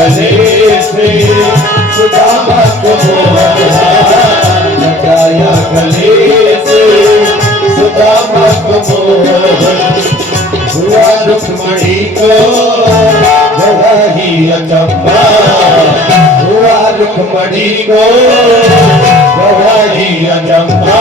गले से सुदामा को लगाया गले से सुदामा को हुआ रुक्मणी को बड़ा ही अचंभा हुआ रुक्मणी को बड़ा ही अचंभा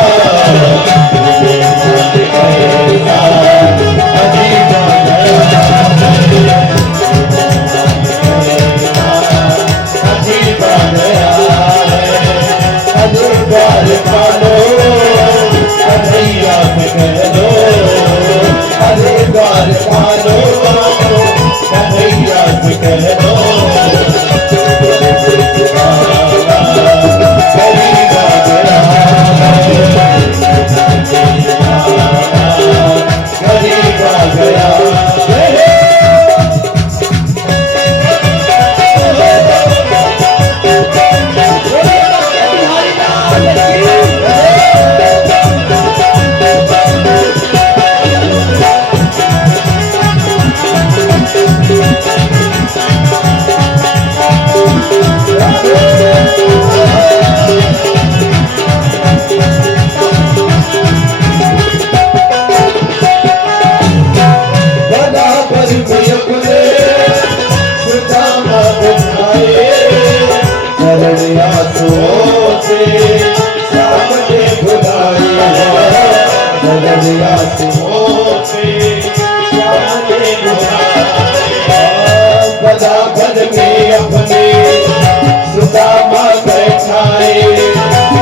सुदामा बैठाए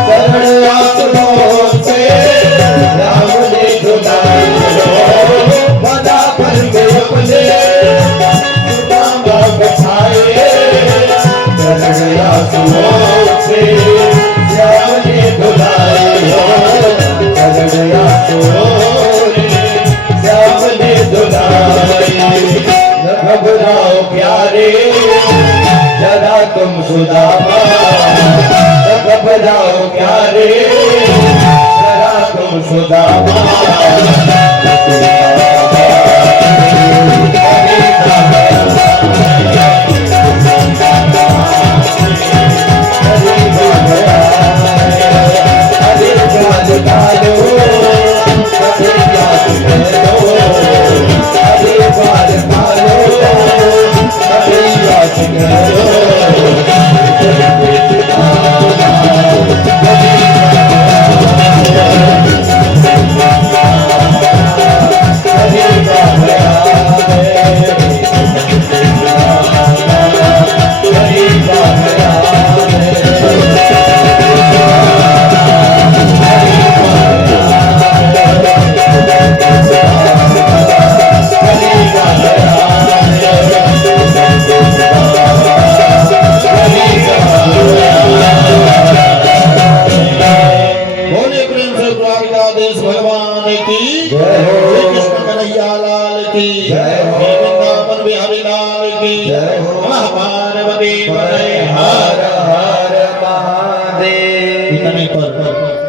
चरण आंसुओं से राम ने धुलाए बड़ा पर में अपने सुदामा बैठाए चरण आंसुओं से राम ने धुलाए चरण आंसुओं से राम ने धुलाए न घबराओ प्यारे जरा तुम सुदामा न घबराओ प्यारे जरा तुम सुदामा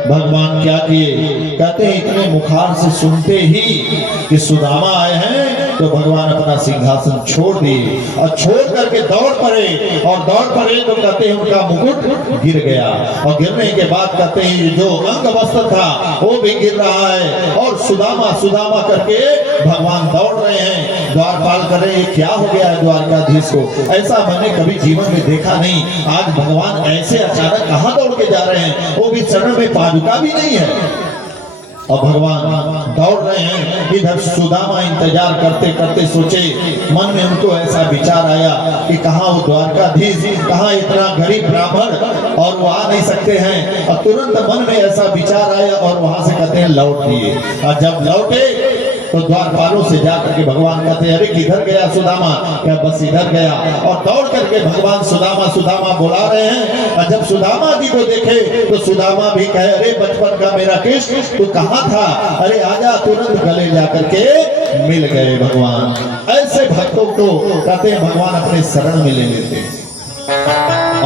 भगवान क्या किए? कहते हैं इतने मुखार से सुनते ही कि सुदामा आए हैं तो भगवान अपना सिंहासन छोड़ दिए और छोड़ करके दौड़ पड़े और दौड़ पड़े तो कहते हैं उनका मुकुट गिर गया और गिरने के बाद कहते हैं जो अंग वस्त्र था वो भी गिर रहा है और सुदामा सुदामा करके भगवान दौड़ रहे हैं। द्वारपाल कर रहे हैं क्या हो गया है द्वारकाधीश को? ऐसा मैंने कभी जीवन में देखा नहीं। आज भगवान ऐसे अचानक कहाँ दौड़ के जा रहे हैं, वो भी चरण में पादुका भी नहीं है और भगवान दौड़ रहे हैं। इधर सुदामा इंतजार करते करते सोचे, मन में उनको ऐसा विचार आया कि कहाँ वो द्वारकाधीश, कहाँ इतना गरीब ब्राह्मण और वो आ नहीं सकते हैं। और तुरंत मन में ऐसा विचार आया और वहां से कहते हैं लौट दिए। और जब लौटे तो द्वारपालों से जाकर के भगवान कहते हैं अरे किधर गया सुदामा? क्या बस इधर गया। और दौड़ करके भगवान सुदामा सुदामा बुला रहे हैं। और जब सुदामा जी को देखे तो सुदामा भी कहे अरे बचपन का मेरा कृष्ण तू कहाँ था? अरे आजा। तुरंत गले जाकर के मिल गए भगवान। ऐसे भक्तों को कहते हैं भगवान अपने शरण में ले लेते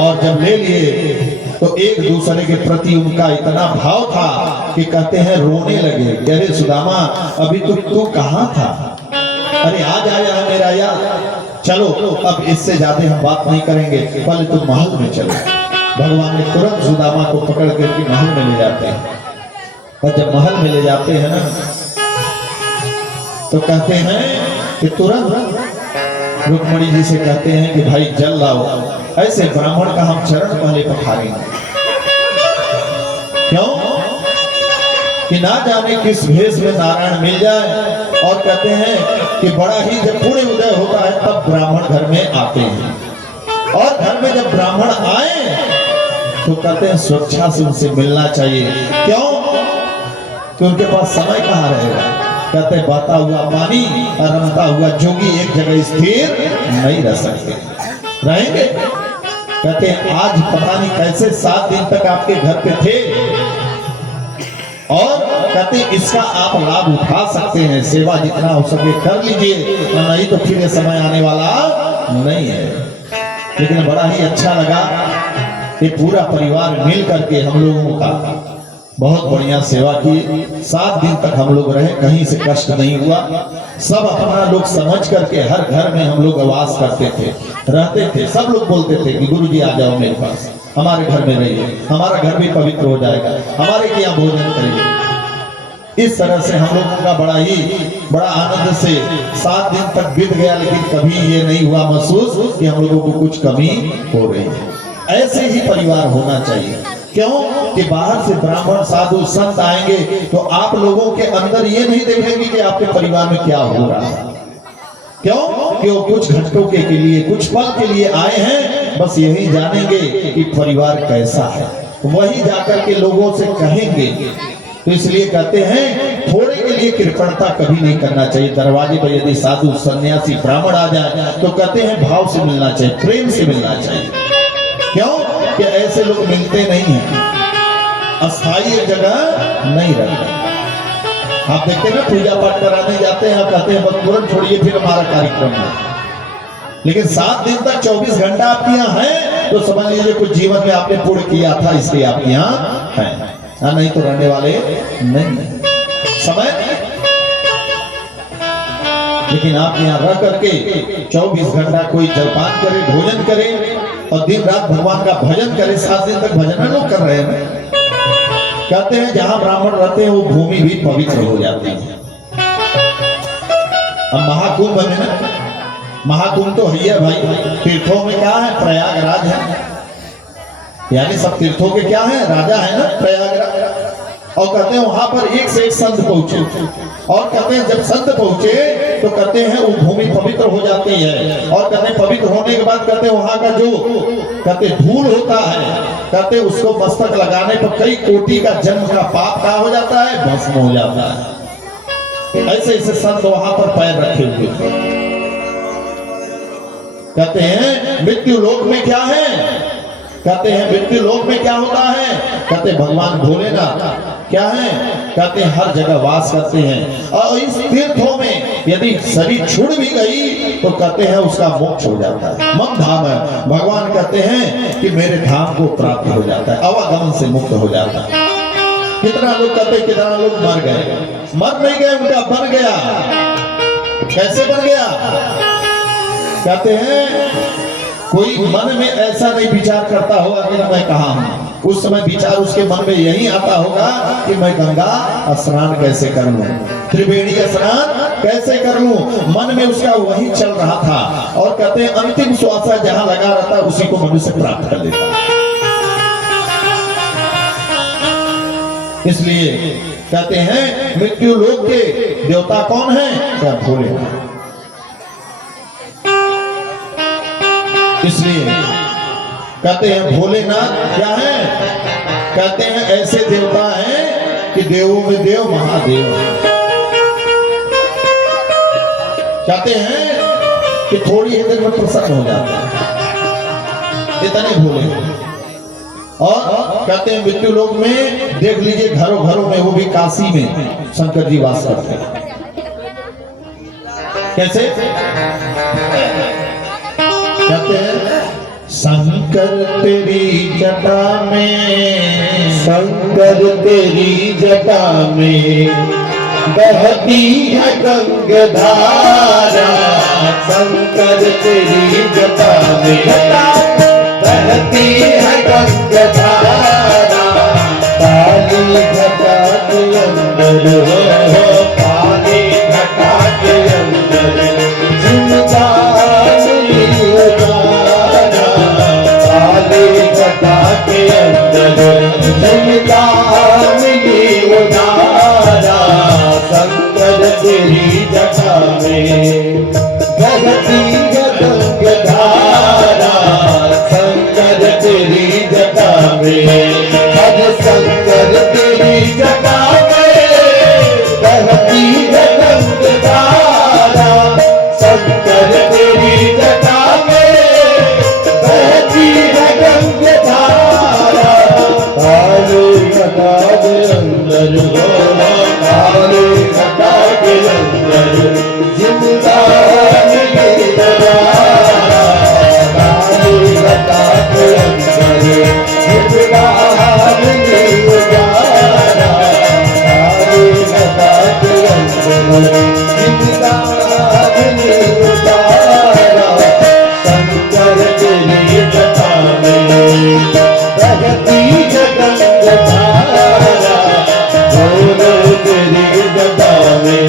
और जब ले लिए तो एक दूसरे के प्रति उनका इतना भाव था कि कहते हैं रोने लगे। अरे सुदामा अभी तू कहाँ था? अरे आज आया मेरा यार। चलो अब इससे ज्यादा हम बात नहीं करेंगे, पहले तुम महल में चलो। भगवान ने तुरंत सुदामा को पकड़ करके महल में ले जाते हैं। और जब महल में ले जाते हैं ना, तो कहते हैं कि तुरंत रुक्मणी जी से कहते हैं कि भाई जल लाओ, ऐसे ब्राह्मण का हम चरण पहले पखारेंगे। क्यों? कि ना जाने किस भेष में नारायण मिल जाए। और कहते हैं कि बड़ा ही जब पूरे उदय होता है तब ब्राह्मण घर में आते हैं, और घर में जब ब्राह्मण आए तो कहते हैं स्वेच्छा से उनसे मिलना चाहिए। क्यों? कि उनके पास समय कहाँ रहेगा। कहते हैं बहता हुआ पानी और रमता हुआ जोगी एक जगह स्थिर नहीं रह सकते, रहेंगे। कहते हैं आज पता नहीं कैसे 7 दिन तक आपके घर पे थे, और कहते हैं इसका आप लाभ उठा सकते हैं, सेवा जितना हो सके कर लीजिए, नहीं तो फिर ये समय आने वाला नहीं है। लेकिन बड़ा ही अच्छा लगा कि पूरा परिवार मिल करके हम लोगों का बहुत बढ़िया सेवा की। 7 दिन तक हम लोग रहे, कहीं से कष्ट नहीं हुआ। सब अपना लोग समझ करके हर घर में हम लोग वास करते थे, रहते थे। सब लोग बोलते थे कि गुरुजी आ जाओ मेरे पास, हमारे घर में रहिए, हमारा घर भी पवित्र हो जाएगा, हमारे यहाँ भोजन करिए। इस तरह से हम लोगों का बड़ा आनंद से 7 दिन तक बीत गया, लेकिन कभी ये नहीं हुआ महसूस कि हम लोगों को कुछ कमी हो रही है। ऐसे ही परिवार होना चाहिए। क्यों? कि बाहर से ब्राह्मण साधु संत आएंगे तो आप लोगों के अंदर ये नहीं देखेंगे कि आपके परिवार में क्या हो रहा है। क्यों? कि वो कुछ घंटों के लिए, कुछ पल के लिए आए हैं, बस यही जानेंगे कि परिवार कैसा है, वही जाकर के लोगों से कहेंगे। तो इसलिए कहते हैं थोड़े के लिए कृपणता कभी नहीं करना चाहिए। दरवाजे पर यदि साधु सन्यासी ब्राह्मण आ जाए तो कहते हैं भाव से मिलना चाहिए, प्रेम से मिलना चाहिए। क्यों? कि ऐसे लोग मिलते नहीं हैं, अस्थायी एक जगह नहीं रहते। आप देखते हैं ना, पूजा पाठ कराने जाते हैं, आप कहते हैं बस तुरंत छोड़िए फिर हमारा कार्यक्रम है। लेकिन 7 दिन तक 24 घंटा आपके यहाँ है तो समझ लीजिए कुछ जीवन में आपने पुण्य किया था, इसलिए आप यहाँ हैं। नहीं तो रहने वाले नहीं समय। लेकिन आप यहाँ रह करके 24 घंटा कोई जलपान करे, भोजन करे और दिन रात भगवान का भजन करे। 7 दिन तक भजन लोग कर रहे हैं। कहते हैं जहां ब्राह्मण रहते हैं वो भूमि भी पवित्र हो जाती है। अब महाकुंभ में ना, महाकुंभ तो है भाई, तीर्थों में क्या है, प्रयागराज है, यानी सब तीर्थों के क्या है, राजा है ना प्रयागराज। और कहते हैं वहां पर एक से एक संत पहुंचे, और कहते हैं जब संत पहुंचे तो कहते हैं वो भूमि पवित्र हो जाती है। और कहते हैं पवित्र होने के बाद कहते हैं वहां का जो कहते धूल होता है, कहते उसको मस्तक लगाने पर कई कोटि का जन्म का पाप का हो जाता है, भस्म हो जाता है। ऐसे ऐसे संत वहां पर पैर रखे हुए। कहते हैं मृत्यु लोक में क्या है, कहते हैं मृत्यु लोक में क्या होता है, कहते भगवान भोलेनाथ क्या है, कहते हैं हर जगह वास करते हैं। और इस तीर्थों में यदि शरीर छूट भी गई तो कहते हैं उसका मोक्ष हो जाता है, मन धाम है। भगवान कहते हैं कि मेरे धाम को प्राप्त हो जाता है, आवागमन से मुक्त हो जाता है। कितना लोग कहते हैं कितना लोग मर गए, मर नहीं गए, उनका बन गया। कैसे बन गया? कहते हैं कोई मन में ऐसा नहीं विचार करता होगा कि मैं कहाँ हूँ। उस समय विचार उसके मन में यही आता होगा कि मैं गंगा स्नान कैसे कर लूं, त्रिवेणी स्नान कैसे कर लूं। मन में उसका वही चल रहा था। और कहते हैं अंतिम श्वास जहां लगा रहता है उसी को मनुष्य प्राप्त कर लेता है। इसलिए कहते हैं मृत्यु लोक के देवता कौन है, क्या भोलेनाथ। इसलिए कहते हैं भोलेनाथ क्या है, कहते हैं ऐसे देवता हैं कि देवों में देव महादेव। कहते हैं कि थोड़ी ही देर में प्रसन्न हो जाता है, इतने भोले। और कहते हैं मृत्यु लोक में देख लीजिए घरों घरों में, वो भी काशी में शंकर जी वास करते हैं। कैसे कहते हैं, शंकर तेरी जटा में, शंकर तेरी जटा में बहती है गंगाधारा शंकर तेरी जटा में, बहती है गंगाधारा काली घटा के अंदर हो, काली घटा के अंदर जिंदान उजारा, काली घटा के अंदर जिंदान उजारा शंकर तेरी जटा में, बहती है गंगाधारा शंकर तेरी जटा में, अब शंकर तेरी जटा में बहती है गंगाधारा शंकर तेरी जटा में बहती है गंगाधारा, काले घटा के अंदर हो, काले घटा के अंदर जिंदान उजारा, काले घटा के अंदर जिंदान उजारा, काले घटा के अंदर जिंदान उजारा शंकर तेरी जटा में, बहती है गंगाधारा भोले तेरी जटा में।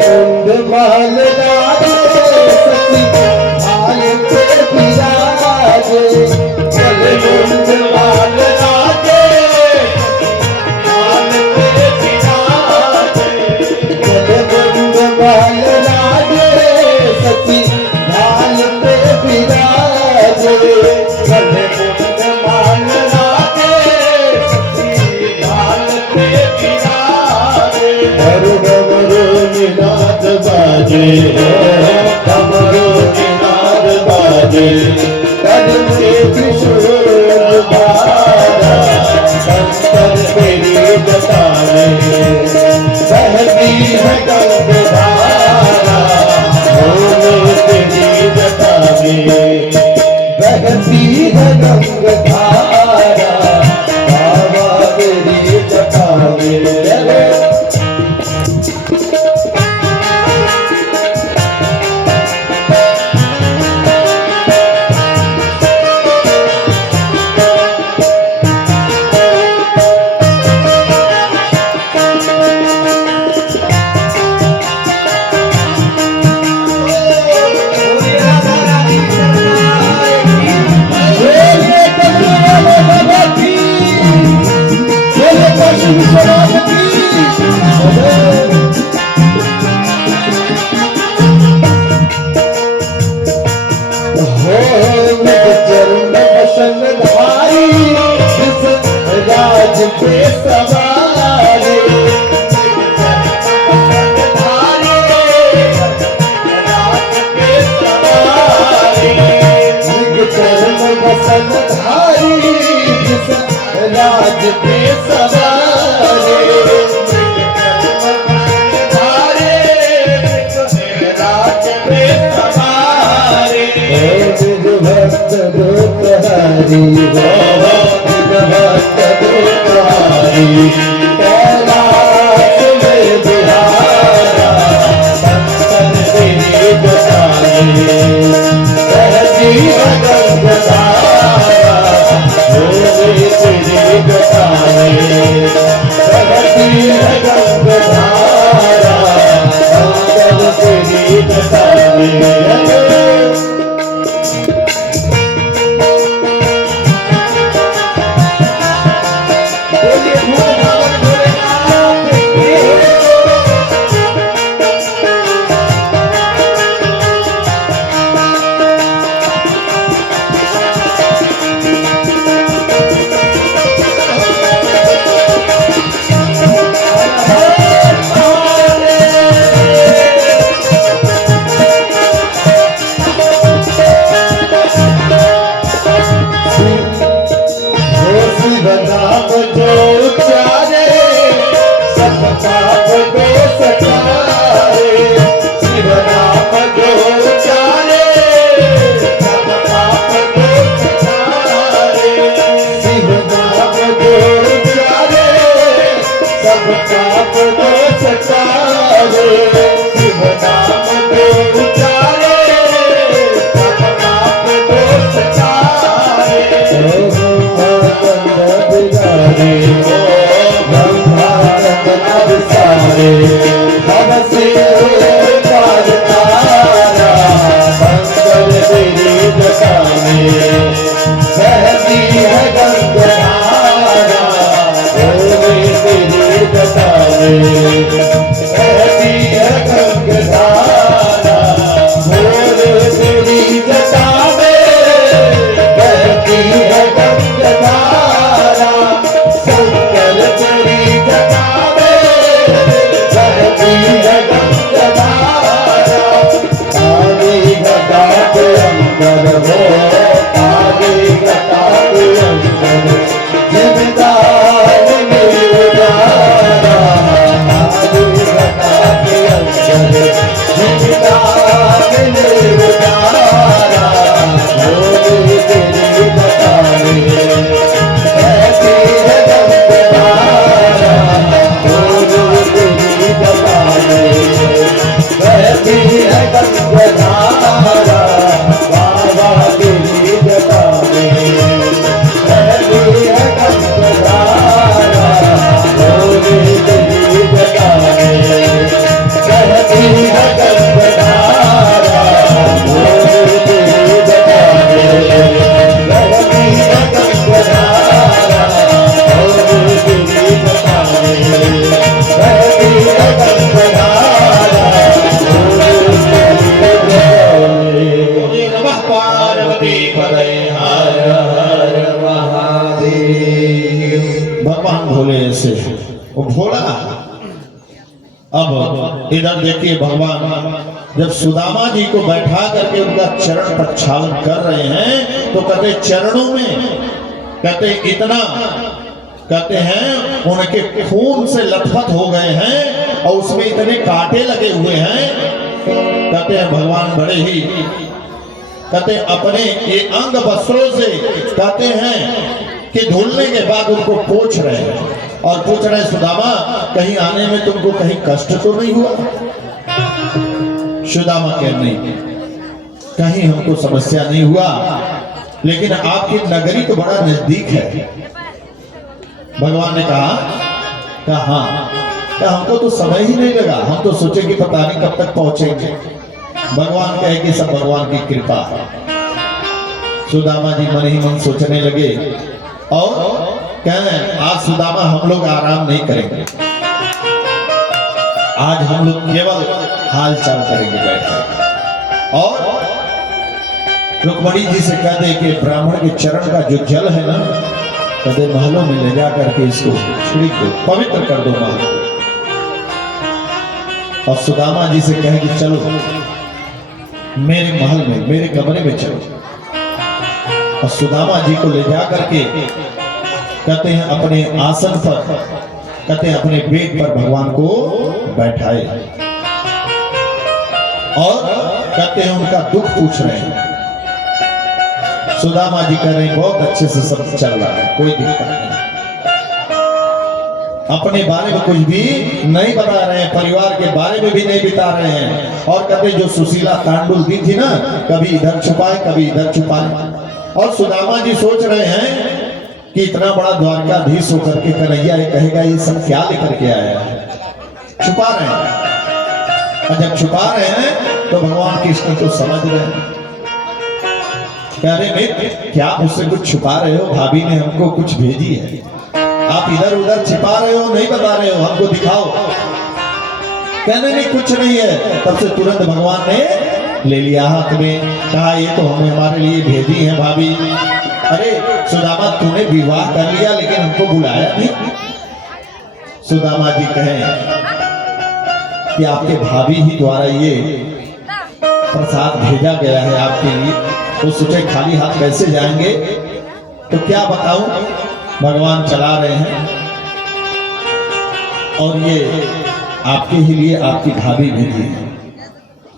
मुंड माल राजे सती भाल पे विराजे, मुंड माल राजे भाल पे विराजे, मुंड माल राजे सती भाल पे विराजे, मुंड माल राजे सती भाल पे विराजे, निनाद बाजे कमरो निनाद बाजे कदम से त्रिशूल बाजा शंकर तेरी जटा में, बहती है गंगाधारा भोले तेरी जटा में, बहती है गंगाधारा बाबा तेरी जटा में। राज पे सवारे चरण बसन धारी राज पे सवारे, राज पे सवारे भक्त दोतारी भक्त दोतारी कैलाश में बिहारा शंकर तेरी जटा में, बहती है गंगाधारा भोले तेरी जटा में, बहती है गंगाधारा शंकर तेरी जटा में। बोलिए शिव नाम जो उचारे सब पाप दोष टारे। शिव नाम जो उचारे सब पाप दोष टारे। शिव नाम जो उचारे सब पाप दोष टारे। शिव नाम जो उचारे सब पाप दोष टारे। सारे हम मंगल तेरी जगाने बहती है गंगाधारा तेरी जगाने बहती है गंगाधारा तेरी जगाने बहती है गंगाधारा शंकर तेरी जगाने बहती है गंगाधारा। आगे घटा के अंदर हो आगे घटा के अंदर जिम्मेदार निर्धारा। आगे घटा के अंदर जिम्मेदार निर्धारा। भोले तेरी बताने बहती है गंगाधारा। भोले तेरी बताने बहती है गंगाधारा। बाबा तेरी बताने बहती है गंगाधारा। भोले तेरी बताने बहती है गंगाधारा। भोले तेरी बताने बहती है गंगाधारा। भोले तेरी बताने बहती है गंगाधारा। भोले तेरी बताने। नमः पार्वती पतये हर हर महादेव। भगवान भोले से वो भोला। अब इधर देखिए भगवान जब सुदामा जी को बैठा करके उनका चरण प्रक्षालन कर रहे हैं तो कहते चरणों में कहते इतना कहते हैं उनके खून से लथपथ हो गए हैं और उसमें इतने कांटे लगे हुए हैं। कहते हैं भगवान बड़े ही कहते अपने ये अंग वस्त्रों से कहते हैं कि धुलने के बाद उनको पोंछ रहे हैं और पूछ रहे सुदामा कहीं आने में तुमको कहीं कष्ट तो नहीं हुआ। सुदामा कह नहीं कहीं हमको समस्या नहीं हुआ लेकिन आपकी नगरी तो बड़ा नजदीक है। भगवान ने कहा हाँ हमको तो समय ही नहीं लगा। हम तो सोचे कि पता नहीं कब तक पहुंचेंगे। भगवान कहे कि सब भगवान की कृपा है। सुदामा जी मन ही मन सोचने लगे और कहें आज सुदामा हम लोग आराम नहीं करेंगे। आज हम लोग केवल हाल चाल करेंगे बैठकर और रुक्मणी जी से कह दे कि ब्राह्मण के चरण का जो जल है ना कहते महलों में ले जा करके इसको छिड़क दो पवित्र कर दो महल को। और सुदामा जी से कहे कि चलो मेरे महल में मेरे कमरे में चलो। और सुदामा जी को ले जा करके कहते हैं अपने आसन पर कहते हैं अपने बेड पर भगवान को बैठाए और कहते हैं उनका दुख पूछ रहे हैं। सुदामा जी कह रहे हैं बहुत अच्छे से सब चल रहा है कोई दिक्कत नहीं। अपने बारे में कुछ भी नहीं बता रहे हैं परिवार के बारे में भी नहीं बता रहे हैं। और कहते जो सुशीला तांडुल दी थी ना कभी इधर छुपाए कभी इधर छुपाए। और सुदामा जी सोच रहे हैं कि इतना बड़ा द्वारकाधीश होकर के कन्हैया ये कहेगा ये सब क्या लेकर के आया है। छुपा रहे हैं और जब छुपा रहे हैं तो भगवान कृष्ण तो समझ रहे हैं। कह रहे मित्र क्या मुझसे कुछ छुपा रहे हो। भाभी ने हमको कुछ भेजी है आप इधर उधर छिपा रहे हो नहीं बता रहे हो हमको दिखाओ। कहने नहीं कुछ नहीं है। तब से तुरंत भगवान ने ले लिया हाथ में कहा ये तो हमें हमारे लिए भेजी है भाभी। अरे सुदामा तूने विवाह कर लिया लेकिन हमको बुलाया नहीं। सुदामा जी कहें कि आपके भाभी ही द्वारा ये प्रसाद भेजा गया है आपके लिए। तो सोचे खाली हाथ कैसे जाएंगे तो क्या बताऊं भगवान चला रहे हैं और ये आपके ही लिए आपकी भाभी भेजी है।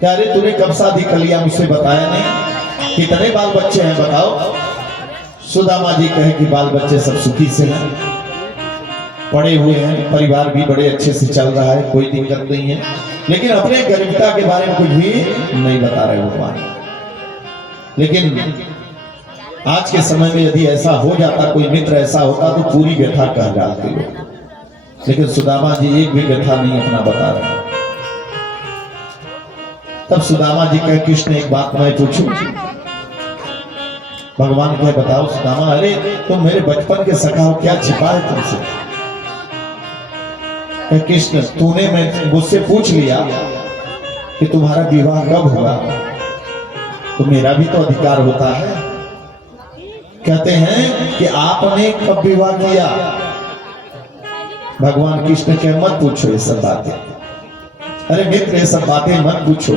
क्या अरे तूने कब शादी कर लिया, मुझसे बताया नहीं, कितने बाल बच्चे हैं बताओ। सुदामा जी कहे कि बाल बच्चे सब सुखी से हैं, पढ़े हुए हैं, परिवार भी बड़े अच्छे से चल रहा है, कोई दिक्कत नहीं है, लेकिन अपने गरीबता के बारे में कुछ भी नहीं बता रहे भगवान। लेकिन आज के समय में यदि ऐसा हो जाता, कोई मित्र ऐसा होता तो पूरी व्यथा कह डालते लोग, लेकिन सुदामा जी एक भी व्यथा नहीं अपना बता रहे। तब सुदामा जी कहे कृष्ण एक बात मैं पूछूं। भगवान कहे बताओ सुदामा। अरे तुम मेरे बचपन के सखा हो, क्या छिपा है तुमसे। कृष्ण तूने मुझसे पूछ लिया कि तुम्हारा विवाह कब हुआ, तो मेरा भी तो अधिकार होता है। कहते हैं कि आपने कब विवाह किया। भगवान कृष्ण के मत पूछो ये सब बातें, अरे मित्र ये सब बातें मत पूछो।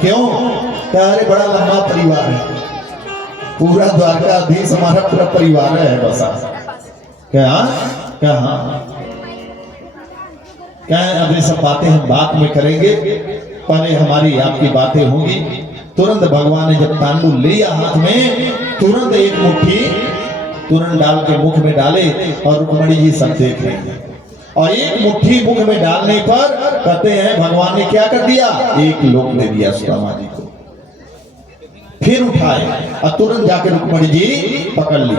क्यों? क्या अरे बड़ा लंबा परिवार है, पूरा द्वारकाधीश हमारा पूरा परिवार है बसा। क्या क्या हाँ क्या अब ये सब बातें हम बात में करेंगे, पहले हमारी आपकी बातें होंगी। तुरंत भगवान ने जब तांडुल लिया हाथ में, तुरंत एक मुट्ठी तुरंत डाल के मुख में डाले और रुक्मणी जी सब देख रहे हैं। और एक मुट्ठी मुख में डालने पर कहते हैं भगवान ने क्या कर दिया, एक लोक दे दिया सुदामा जी को। फिर उठाए और तुरंत जाके रुक्मणी जी पकड़ ली।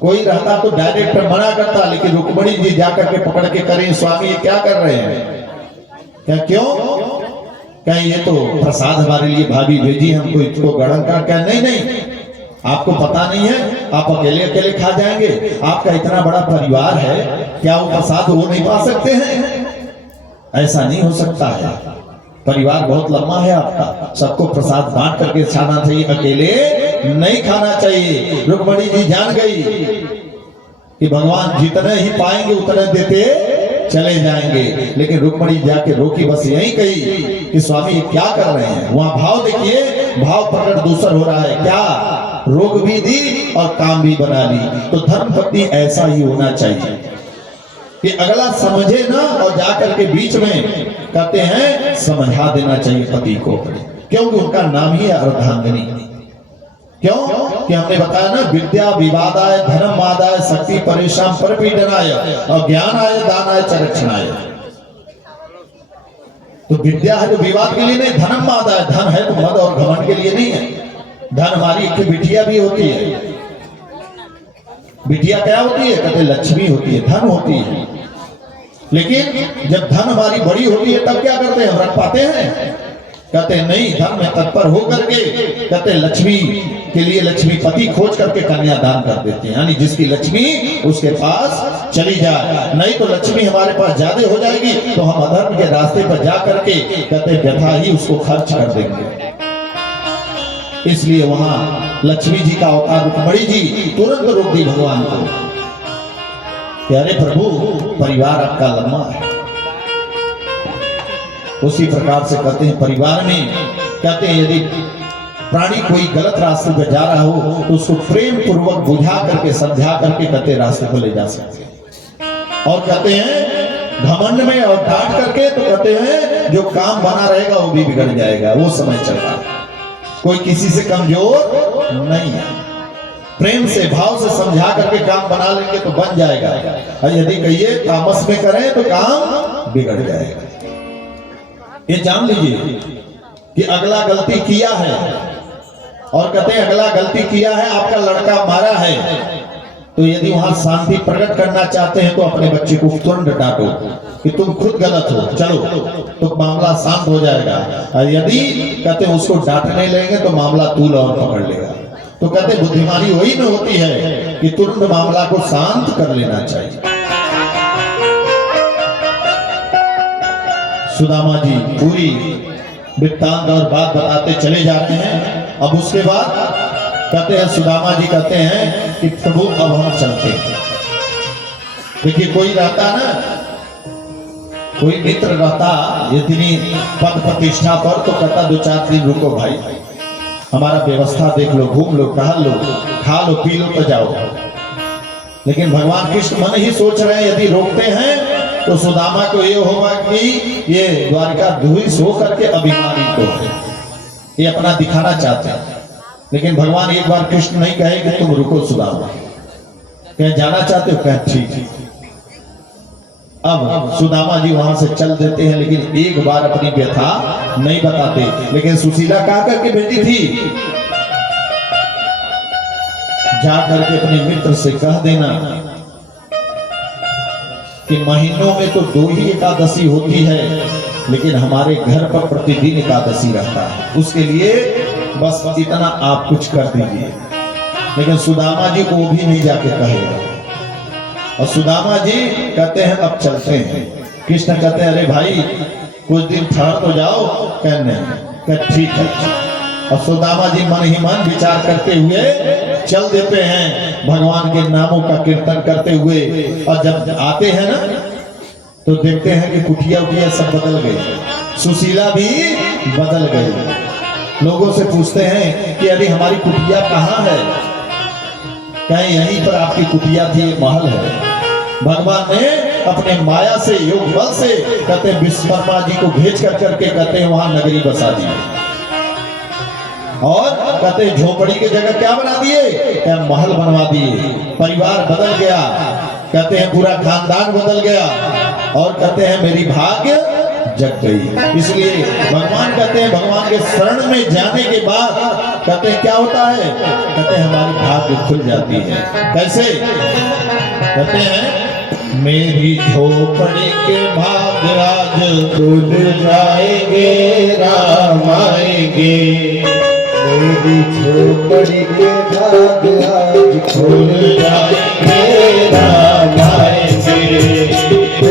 कोई रहता तो डायरेक्ट मना करता, लेकिन रुक्मणी जी जाकर के पकड़ के करें स्वामी ये क्या कर रहे हैं। क्या क्यों? क्या ये तो प्रसाद हमारे लिए भाभी भेजी, हमको इसको गढ़न का। क्या नहीं नहीं, आपको पता नहीं है, आप अकेले अकेले खा जाएंगे। आपका इतना बड़ा परिवार है, क्या वो प्रसाद वो नहीं पा सकते हैं? ऐसा नहीं हो सकता है, परिवार बहुत लंबा है आपका, सबको प्रसाद बांट करके खाना चाहिए, अकेले नहीं खाना चाहिए। रुक्मणी जी जान गई कि भगवान जितने ही पाएंगे उतने देते चले जाएंगे, लेकिन रुक्मणी जाके रोकी, बस यही कही कि स्वामी ये क्या कर रहे हैं। वहां भाव देखिए, भाव प्रकट दूसर हो रहा है। क्या रोग भी दी और काम भी बना ली। तो धर्म पत्नी ऐसा ही होना चाहिए कि अगला समझे ना और जाकर के बीच में कहते हैं समझा देना चाहिए पति को, क्योंकि उनका नाम ही है अर्धांगिनी। क्यों? कि हमने बताया ना, विद्या विवादाय धर्म वादाय शक्ति परेशान परपीडनाय और ज्ञान आय दान आय चरक्षणाय। तो विद्या है तो विवाद के लिए नहीं, धर्म वादाय धन है तो मद और घमंड के लिए नहीं है। धन हमारी एक बिटिया भी होती है। बिटिया क्या होती है? कहते लक्ष्मी होती है, धन होती है। लेकिन जब धन हमारी बड़ी होती है तब क्या करते हैं, हम रख पाते हैं? कहते नहीं, धर्म में तत्पर होकर के कहते लक्ष्मी के लिए लक्ष्मी पति खोज करके कन्यादान कर देते हैं, यानी जिसकी लक्ष्मी उसके पास चली जाए। नहीं तो लक्ष्मी हमारे पास ज्यादा हो जाएगी तो हम अधर्म के रास्ते पर जा करके कहते व्यथा ही उसको खर्च कर देंगे। इसलिए वहां लक्ष्मी जी का अवतार रुक्मणी जी तुरंत रोक दी भगवान को कि अरे प्रभु परिवार आपका लंबा है। उसी प्रकार से कहते हैं परिवार में कहते हैं यदि प्राणी कोई गलत रास्ते पर जा रहा हो तो उसको प्रेम पूर्वक बुझा करके समझा करके कहते रास्ते को ले जा सकते हैं। और कहते हैं घमंड में और डांट करके तो कहते हैं जो काम बना रहेगा वो भी बिगड़ जाएगा। वो समय चल रहा है, कोई किसी से कमजोर नहीं है। प्रेम से भाव से समझा करके काम बना लेंगे तो बन जाएगा, और यदि कहिए तामस में करें तो काम बिगड़ जाएगा। ये जान लीजिए कि अगला गलती किया है और कहते हैं अगला गलती किया है, आपका लड़का मारा है, तो यदि वहां शांति प्रकट करना चाहते हैं तो अपने बच्चे को तुरंत डांटो कि तुम खुद गलत हो, चलो, तो मामला शांत हो जाएगा। और यदि कहते हैं उसको डांटने लेंगे तो मामला तूल और पकड़ लेगा। तो कहते बुद्धिमानी वही में होती है कि तुरंत मामला को शांत कर लेना चाहिए। सुदामा जी पूरी वृत्तांत और बात बताते चले जाते हैं। अब उसके बाद कहते हैं सुदामा जी कहते हैं कि प्रभु अब हम चलते हैं। देखिए कोई रहता ना, कोई मित्र रहता इतनी पद प्रतिष्ठा पर तो कहता 2-4 दिन रुको भाई, हमारा व्यवस्था देख लो, घूम लो, टहल लो, खा लो, पी लो तो जाओ। लेकिन भगवान कृष्ण मन ही सोच रहे हैं यदि रोकते हैं तो सुदामा को ये होगा कि ये द्वारिकाधीश होकर के अभिमानी को है, ये अपना दिखाना चाहते हैं। लेकिन भगवान एक बार कृष्ण नहीं कहे कि तुम रुको सुदामा, कहीं जाना चाहते हो, कहें ठीक है। अब सुदामा जी वहां से चल देते हैं, लेकिन एक बार अपनी व्यथा नहीं बताते। लेकिन सुशीला कहा करके भेजी थी, जा करके अपने मित्र से कह देना कि महीनों में तो 2 ही एकादशी होती है, लेकिन हमारे घर पर प्रतिदिन एकादशी रहता है, उसके लिए बस इतना आप कुछ कर दीजिए। लेकिन सुदामा जी को भी नहीं जाके कहेगा। और सुदामा जी कहते हैं अब चलते हैं। कृष्ण कहते हैं अरे भाई कुछ दिन ठहर तो जाओ, कहने कह ठीक है। और सुदामा जी मन ही मन विचार करते हुए चल देते हैं, भगवान के नामों का कीर्तन करते हुए। और जब आते हैं ना तो देखते हैं कि कुटिया उटिया सब बदल गई, सुशीला भी बदल गई। लोगों से पूछते हैं कि अरे हमारी कुटिया कहाँ है, कहीं यहीं पर आपकी कुटिया थी, महल है। भगवान ने अपने माया से, योग बल से कहते विश्वकर्मा जी को भेज कर करके कहते हैं वहां नगरी बसा दी, और कहते झोपड़ी की जगह क्या बना दिए, क्या महल बनवा दिए। परिवार बदल गया, कहते हैं पूरा खानदान बदल गया, और कहते हैं मेरी भाग्य जग गई। इसलिए भगवान कहते हैं भगवान के शरण में जाने के बाद कहते हैं क्या होता है, कहते हैं हमारी भाग्य खुल जाती है। कैसे? कहते हैं मेरी झोपड़ी के भाग्य आज खुल जाएंगे, राम आएंगे। मेरी झोपड़ी के भाग्य आज खुल जाएंगे, राम आएंगे।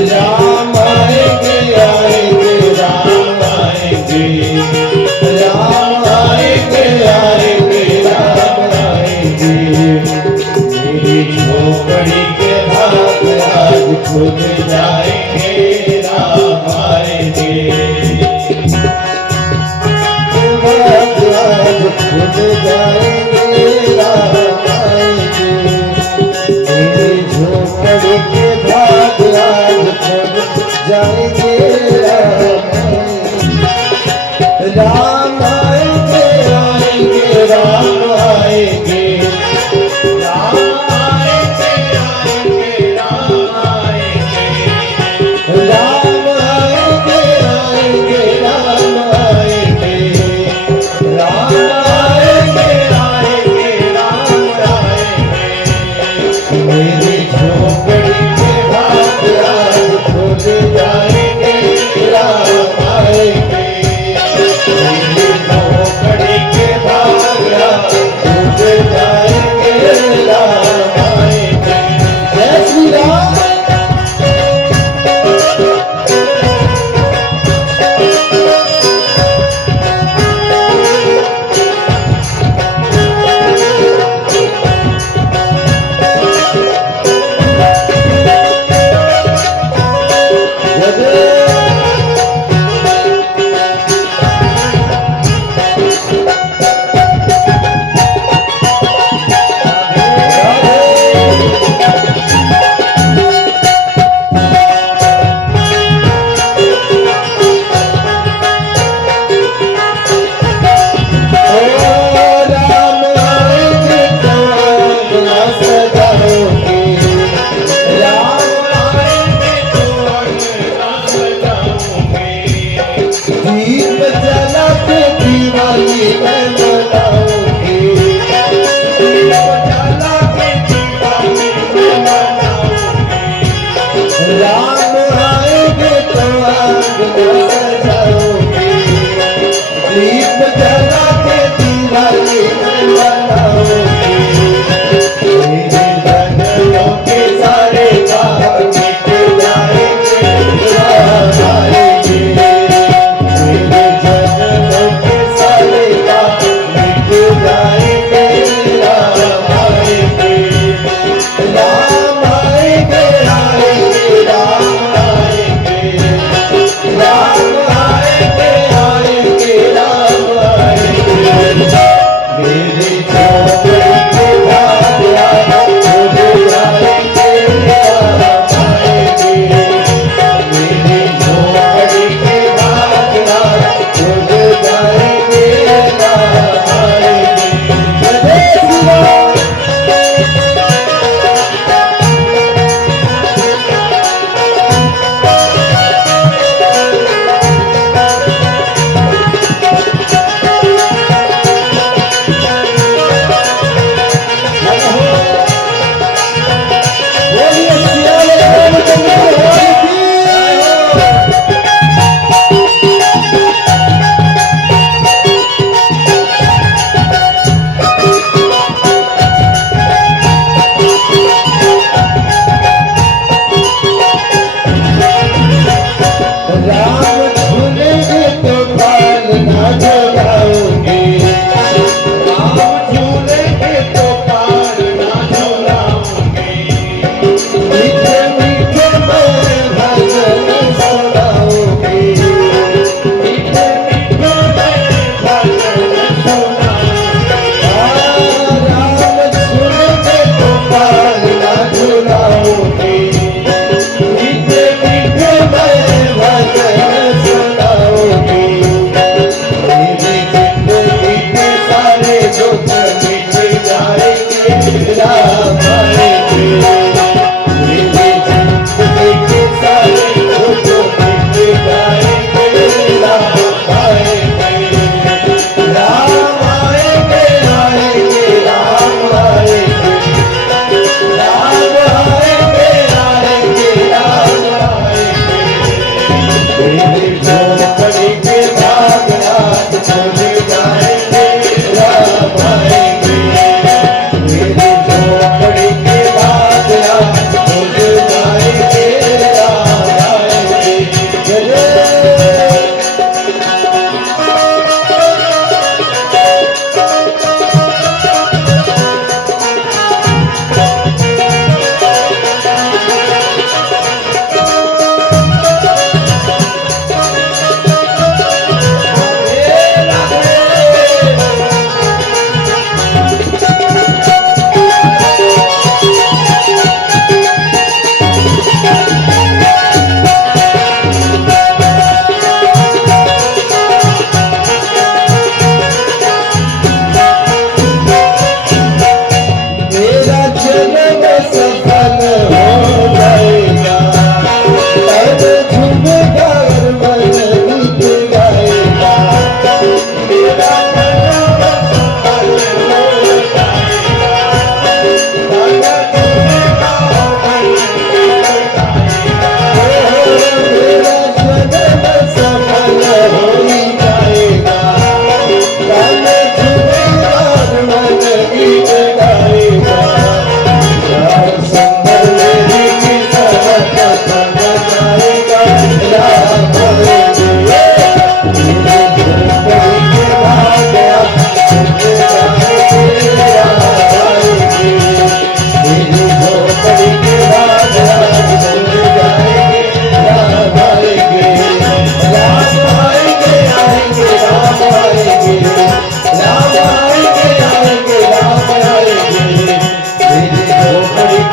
राम आएंगे, आएंगे, राम आएंगे। राम आएंगे, आएंगे, राम आएंगे। मेरी झोपड़ी के भाग्य आज खुल जाएंगे, राम आएंगे। खुद जाएंगे, राम आएंगे। मेरी झोपड़ी के भाग्य आज खुद जाएंगे, राम आएंगे। राम आएंगे, राम आएंगे। राम आएंगे, आएंगे, राम आएंगे। राम आएंगे, आएंगे, राम आएंगे। मेरी झोपड़ी के भाग्य आज खुल जाएंगे,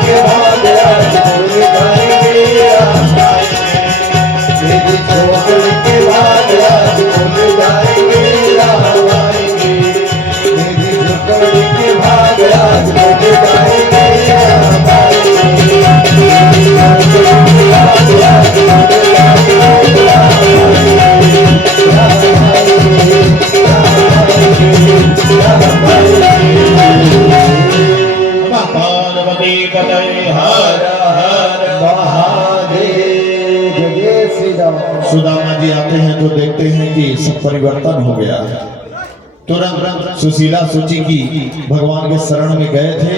के बाद आज बोल गाएंगे राम आएंगे। मेरी झोपड़ी के बाद आज बोल गाएंगे राम आएंगे। मेरी झोपड़ी के बाद आज बोल गाएंगे राम आएंगे। मेरी झोपड़ी के बाद आज बोल गाएंगे राम आएंगे। राम आएंगे, राम आएंगे, राम आएंगे। पार्वती पतये हर हर महादेव। जय श्री राम। सुदामा जी आते हैं तो देखते हैं कि सब परिवर्तन हो गया। तुरंत सुशीला सोची कि भगवान के शरण में गए थे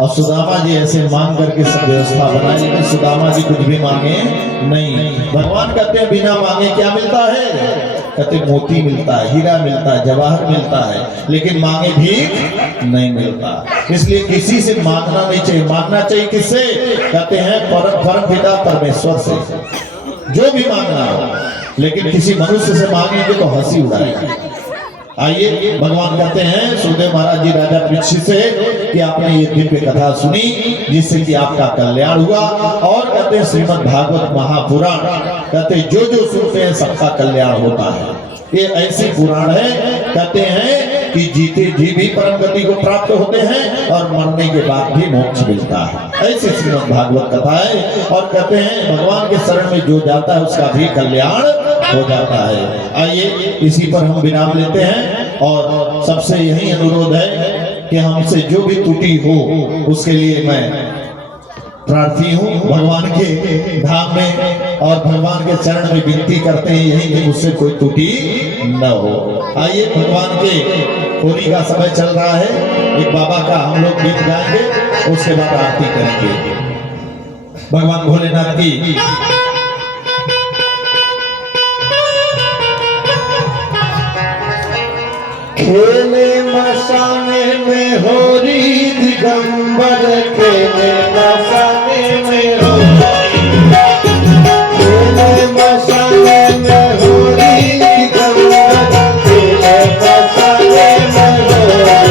और सुदामा जी ऐसे मांग करके सब व्यवस्था बनाई, लेकिन सुदामा जी कुछ भी मांगे नहीं। भगवान कहते हैं बिना मांगे क्या मिलता है? कहते मोती मिलता है, हीरा मिलता है, जवाहर मिलता है, लेकिन मांगे भीख नहीं मिलता। इसलिए किसी से मांगना नहीं चाहिए। मांगना चाहिए किससे? कहते हैं परम पिता परमेश्वर से, जो भी मांगना हो। लेकिन किसी मनुष्य से मांगेंगे तो हंसी उड़ाएगा। आइए, भगवान कहते हैं सुखदेव महाराज जी राजा परीक्षित से कि आपने ये दिव्य कथा सुनी जिससे कि आपका कल्याण हुआ। और कहते हैं श्रीमद् भागवत महापुराण कहते हैं जो जो सुनते हैं सबका कल्याण होता है। ये ऐसी पुराण है, कहते हैं कि जीते जी भी परम गति को प्राप्त होते हैं और मरने के बाद भी मोक्ष मिलता है। ऐसी श्रीमद् भागवत कथा है। और कहते हैं भगवान के शरण में जो जाता है उसका भी कल्याण हो जाता है। आइए, इसी पर हम विराम लेते हैं और सबसे यही अनुरोध है कि हमसे जो भी त्रुटि हो उसके लिए मैं प्रार्थी हूँ भगवान के धाम में, और भगवान के चरण में विनती करते हैं यही कि मुझसे कोई त्रुटि न हो। आइए, भगवान के होली का समय चल रहा है। एक बाबा का हम लोग गीत गाएंगे, उसके बाद आरती करेंगे। भगवान भोलेनाथ की खेले मसाने में होरी दिगंबर, खेले मसाने में होरी, खेले मसाने में होरी दिगंबर, खेले मसाने में होरी,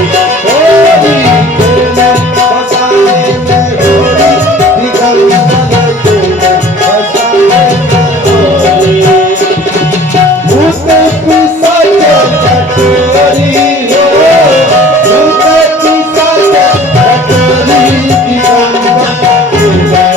होरी खेले मसाने में होरी दिगंबर, खेले मसाने में होरी। भूत पिशाच कटोरी हो, भूत पिशाच कटोरी दिगंबर, खेले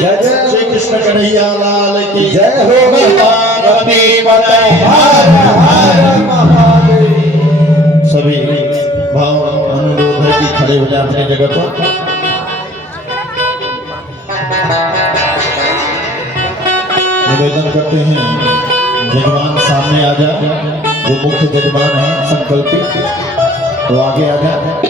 जय जय। श्री कृष्ण कन्हैया लाल की जय हो। पार्वती माता। हर हर महादेव। सभी भाव अनुरोध है कि खड़े हो जाए अपनी जगह पर। निवेदन करते हैं जजमान सामने आ जाए, जो मुख्य जजमान है संकल्पित तो आगे आ जाए।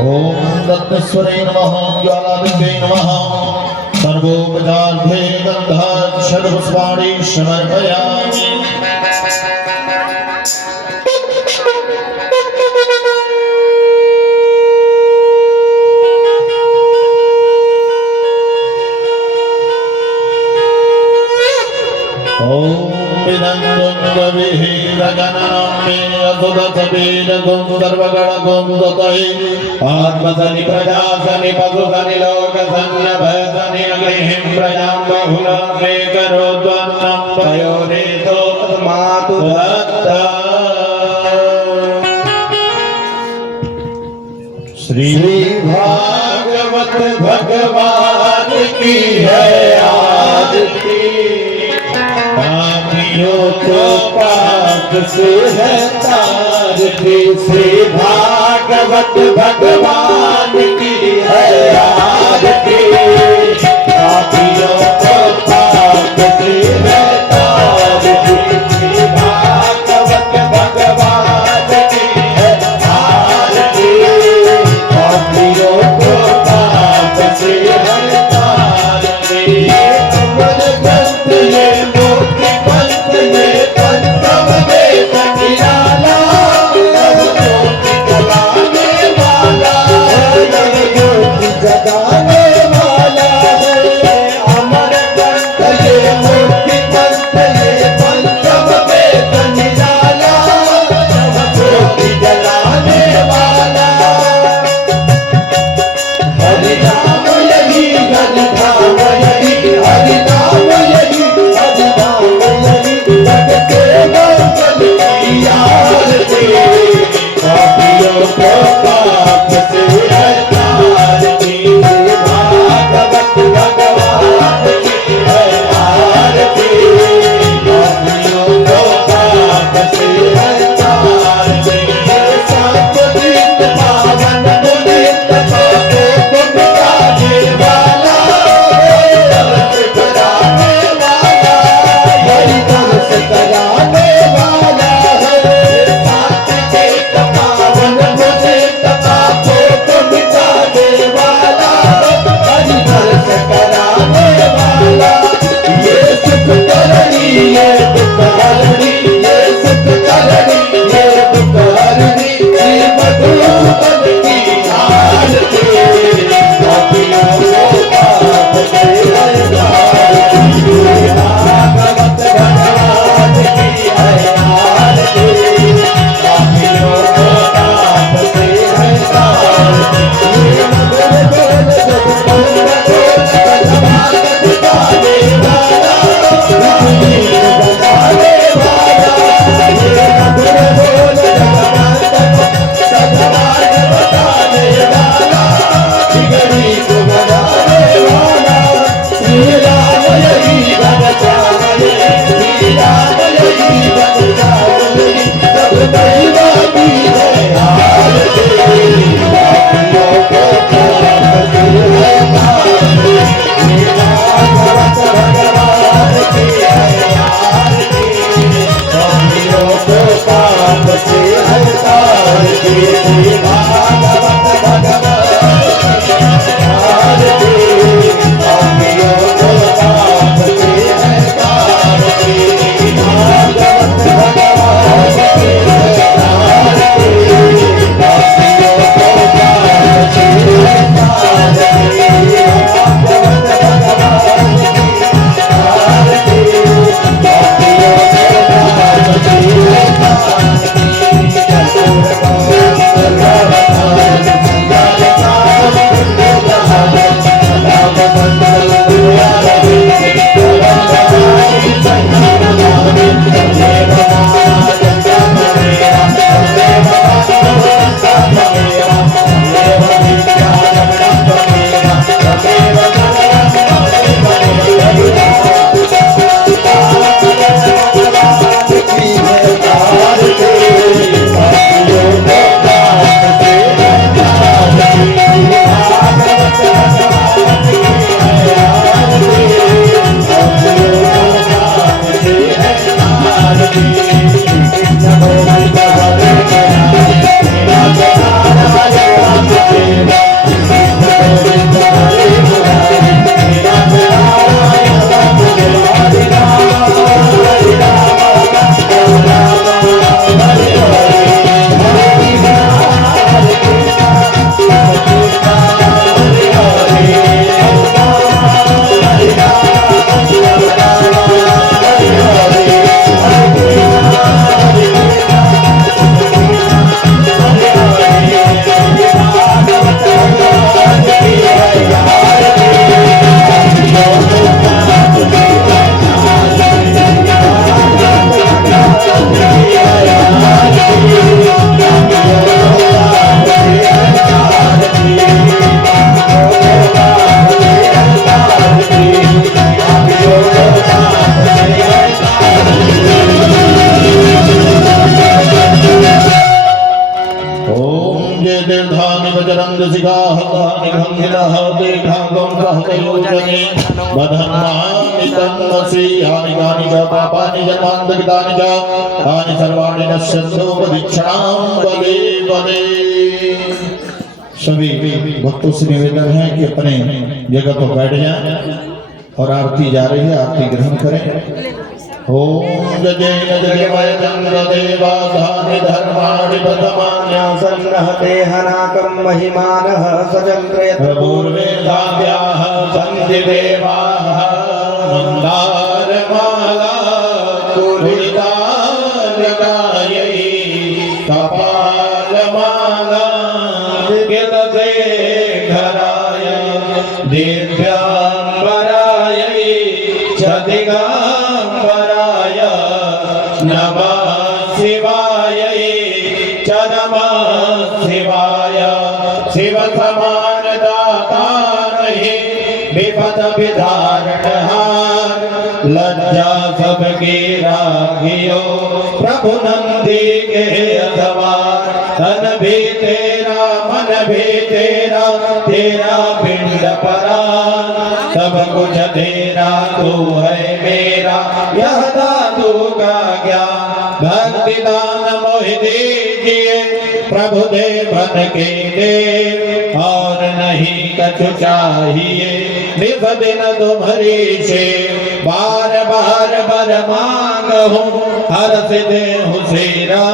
ओम दत्तेश्वरे नमः, ज्वालादित्ये नमः, सर्वोपचार्ये गन्धाक्षरपुष्पाणि समर्पयामि। आत्मसनि प्रजासनि पशुसनि लोकसन्नभसनि अग्निं प्रजां बहुलं स्वीकरोद्वन्नं पयोरेतो मातु दत्ता। श्री भागवत भगवान की है आरती, पापियों को पाप से है तारती। श्री भागवत भगवान की है आरती, पापियों को पाप से है तारती। श्री भागवत भगवान की है आरती, पापियों को पाप से है तारती। अमर ग्रंथ ये मोक्ष पंथ ये पंचम वेद निराला, नव ज्योति जगाने वाला, नव ज्योति जगाने चिरंद सिका हता निगंधिनः देखा गम सहयोजने बधन्मानि तन्मसि यानि कानि च पापानि जन्मान्तरितानि च तानि सर्वाणि नश्यन्तो प्रदक्षिणां पदे पदे। सभी भक्तों से निवेदन है कि अपने जगह पर बैठ जाएं और आरती जा रही है, आरती ग्रहण करें। ओम जय जय चंद्र देवा धानि धर्माणि प्रथमान्या सन्नहते हनाकं महिमानः सचन्द्रयत्र पूर्वेदाभ्याः सन्ति देवाः मन्दारमाला कुलितान्यकायै कपालमाला घराय दिव्यांबरायै च दिगंबराय नमः शिवायै च नमः शिवाय। शिव समान दाता नहीं विपद विधारणहार लज्जा सबकी राखियो प्रभु नंदी के अथवार। तन भी तेरा मन भी तेरा तेरा पिंड परा सब कुछ तेरा तू है मेरा यह दादू का ज्ञान। भक्ति दान मोहि दीजिए प्रभु देवन के देव और नहीं कछु चाहिए निभ दिन तुम्हारी से बार बार बर मांगहूँ हर से देहु श्रीरा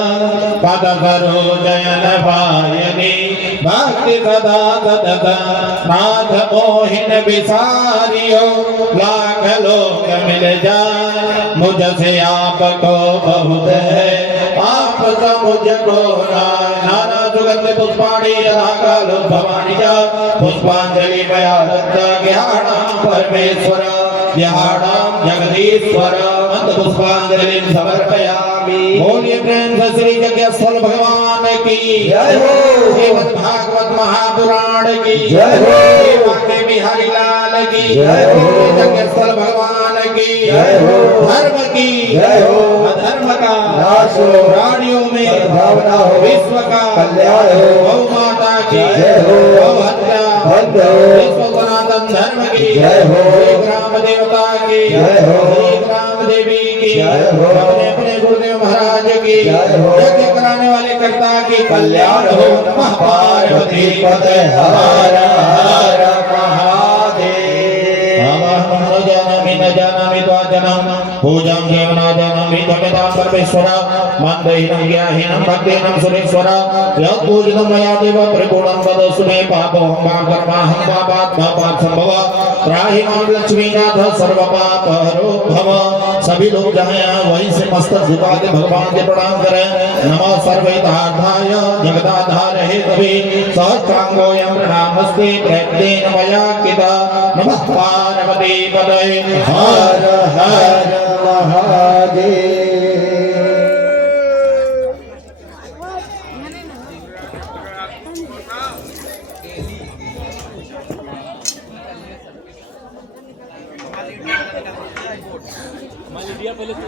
पद करो जयन पायनी भक्ति सदा सदा नाथ मोहिन विसारियो लाख लोक मिल जाए मुझसे आपको बहुत है आप तो मुझको नाना सुगंध पुष्पाणि यथाकाल भवानी जा पुष्पांजलि ज्ञानां परमेश्वर ज्ञानां जगदीश्वर मंद पुष्पांजलि समर्पयामि। बोलिए प्रेम से श्री यज्ञस्थल भगवान की जय हो। श्रीमद् भागवत महापुराण की जय हो। देवी हरिलाल की जय हो। यज्ञस्थल भगवान की जय हो। धर्म की जय हो। अधर्म का नाश हो प्राणियों में भावना हो विश्व का कल्याण हो गौ माता की जय हो। गौ हत्या बंद हो विश्व सनातन धर्म की जय हो। ग्राम देवता की जय हो। ग्राम देवी की जय हो। अपने अपने गुरुदेव महाराज की जय हो। यज्ञ कराने वाले कर्ता की कल्याण हो। नमः पार्वती पते हर हर महादेव। न जानामि त्वाजनं पूजां देव न जानामि त्वमेतां परमेश्वर मन्दहीनं ज्ञाहीनं भक्तिहीनं सुरेश्वर यत् पूजितं मया देव त्रिगुणं वदस्तु मे पापोऽहं वा कर्माहं वा पापः पापसम्भव त्राहि मां लक्ष्मीनाथ सर्वपापहरो भव। सभी लोग जहाँ वहीं से मस्तक झुका के भगवान के प्रणाम करें। नमः सर्वैतार्थाय जगदाधार हे तभी सहस्रांगोऽयं प्रणामस्ते प्रयत्नेन मया किता। नमः पार्वती पतये हर हर महादेव। पहले तो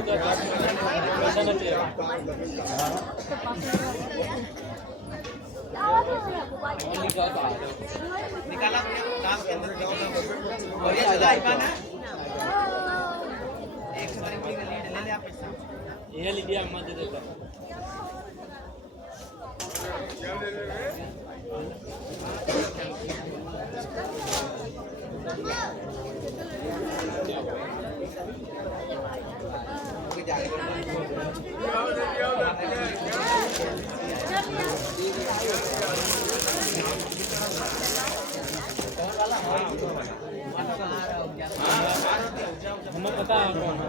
निकाला काम के अंदर बढ़िया चला इबाना एक से बड़ी लीड ले ले आप ये लिया मत दे देता हमें पता है कौन है।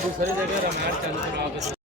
दूसरी जगह रमार चंद्र